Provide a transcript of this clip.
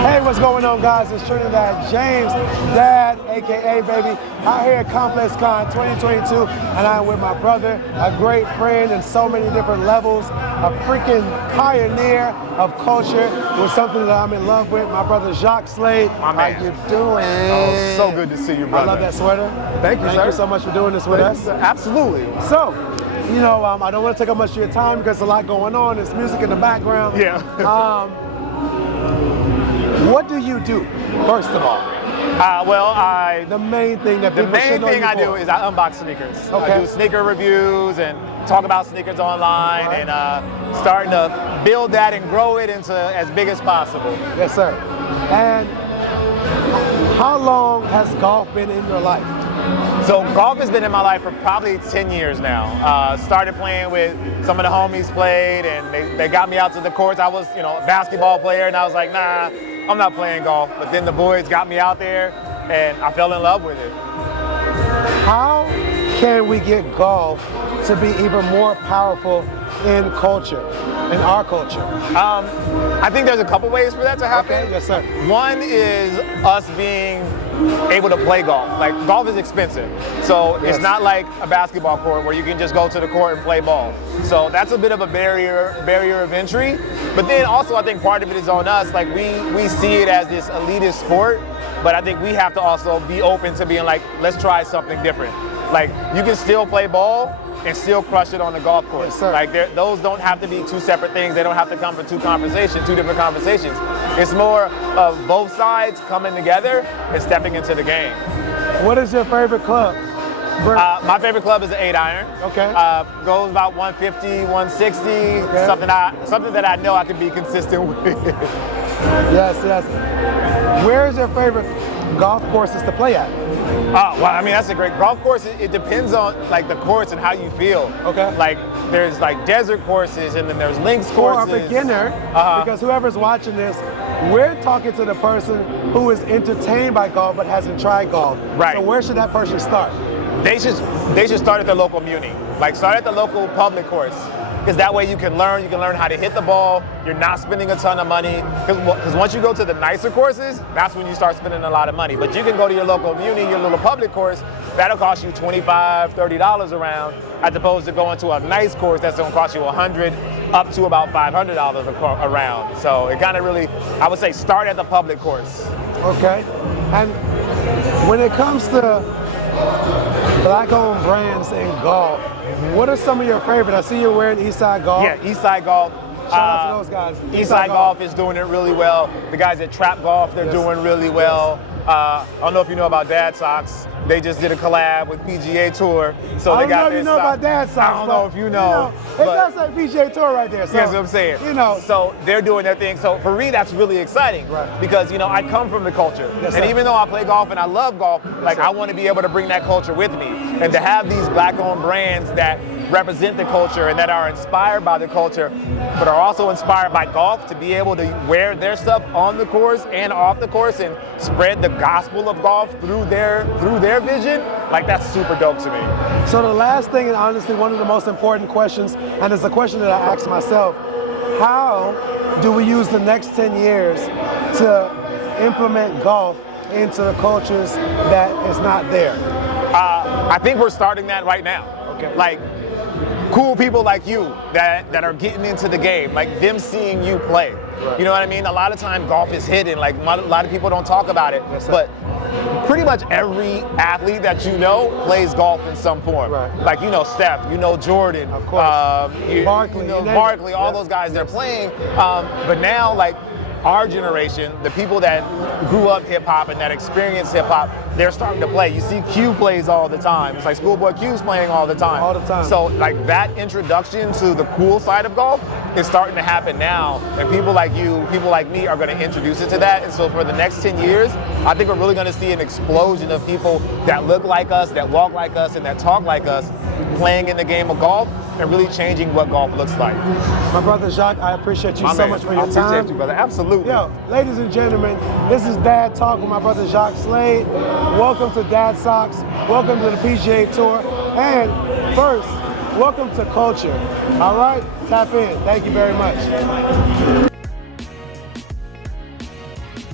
Hey, what's going on, guys? It's Trinidad James, Dad, aka baby, out here at Complexcon 2022, and I'm with my brother, a great friend in so many different levels, a freaking pioneer of culture with something that I'm in love with. My brother Jacques Slade. My man. How you doing? Oh, so good to see you, brother. I love that sweater. Thank you, sir. Thank you so much for doing this with us. Absolutely. So, you know, I don't want to take up much of your time because there's a lot going on. There's music in the background. Yeah. What do you do, first of all? The main thing that people should know you I for. do is I unbox sneakers. Okay. I do sneaker reviews and talk about sneakers online, Right. and starting to build that and grow it into as big as possible. Yes, sir. And how long has golf been in your life? So golf has been in my life for probably 10 years now. Started playing with some of the homies played, and they got me out to the courts. I was, a basketball player, and I was like, nah, I'm not playing golf. But then the boys got me out there, and I fell in love with it. How can we get golf to be even more powerful in culture, in our culture? I think there's a couple ways for that to happen. Okay, yes, sir. One is us being able to play golf. Like, golf is expensive. So Yes. it's not like a basketball court where you can just go to the court and play ball. So that's a bit of a barrier of entry. But then also I think part of it is on us. Like, we see it as this elitist sport, but I think we have to also be open to being like, let's try something different. Like, you can still play ball and still crush it on the golf course. Yes, sir. Like, those don't have to be two separate things. They don't have to come from two different conversations. It's more of both sides coming together and stepping into the game. What is your favorite club? My favorite club is an 8-iron. Okay. Goes about 150, 160, Okay. something that I know I can be consistent with. Yes, yes. Where is your favorite golf courses to play at? Well, I mean, that's a great golf course. It depends on like the course and how you feel. Okay. Like, there's like desert courses, and then there's links For courses. a beginner, because whoever's watching this, we're talking to the person who is entertained by golf but hasn't tried golf. Right. So where should that person start? They should start at the local muni. Like, start at the local public course. Because that way you can learn how to hit the ball. You're not spending a ton of money. Because once you go to the nicer courses, that's when you start spending a lot of money. But you can go to your local muni, your little public course, that'll cost you $25, $30 around, as opposed to going to a nice course that's gonna cost you $100 up to about $500 around. So it kind of really, I would say, start at the public course. Okay. And when it comes to black-owned brands in golf, what are some of your favorite? I see you're wearing Eastside Golf. Yeah, Eastside Golf. Shout out to those guys. Eastside Golf is doing it really well. The guys at Trap Golf, they're doing really well. I don't know if you know about DadTalk. They just did a collab with PGA Tour. So I they got don't know if you know about DadTalk. I don't know if you know. It does say PGA Tour right there. So, that's what I'm saying. So they're doing their thing. So for me, that's really exciting. Right. Because, I come from the culture. Yes, and sir. even though I play golf and I love golf, I want to be able to bring that culture with me. And to have these black-owned brands that represent the culture and that are inspired by the culture, but are also inspired by golf, to be able to wear their stuff on the course and off the course and spread the gospel of golf through their vision, like, that's super dope to me. So the last thing, and honestly one of the most important questions, and it's a question that I ask myself, how do we use the next 10 years to implement golf into the cultures that is not there? I think we're starting that right now. Okay. Like, cool people like you that are getting into the game, like them seeing you play. Right. You know what I mean? A lot of time golf is hidden, like a lot of people don't talk about it, Yes, sir. but pretty much every athlete that you know plays golf in some form. Right. Like, Steph, Jordan, Of course. Barkley, you name it. Barkley, all Yeah. those guys, they're playing. But now, like, our generation, the people that grew up hip-hop and that experienced hip-hop, they're starting to play. You see Q plays all the time. It's like Schoolboy Q's playing all the time. All the time. So, like, that introduction to the cool side of golf is starting to happen now. And people like you, people like me are going to introduce it to that. And so for the next 10 years, I think we're really going to see an explosion of people that look like us, that walk like us, and that talk like us, playing in the game of golf and really changing what golf looks like. My brother Jacques, I appreciate you so much for your I time. appreciate you, brother. Absolutely. Yo, ladies and gentlemen, this is Dad Talk with my brother Jacques Slade. Welcome to DadTalk. Welcome to the PGA Tour. And first, welcome to culture. All right? Tap in. Thank you very much.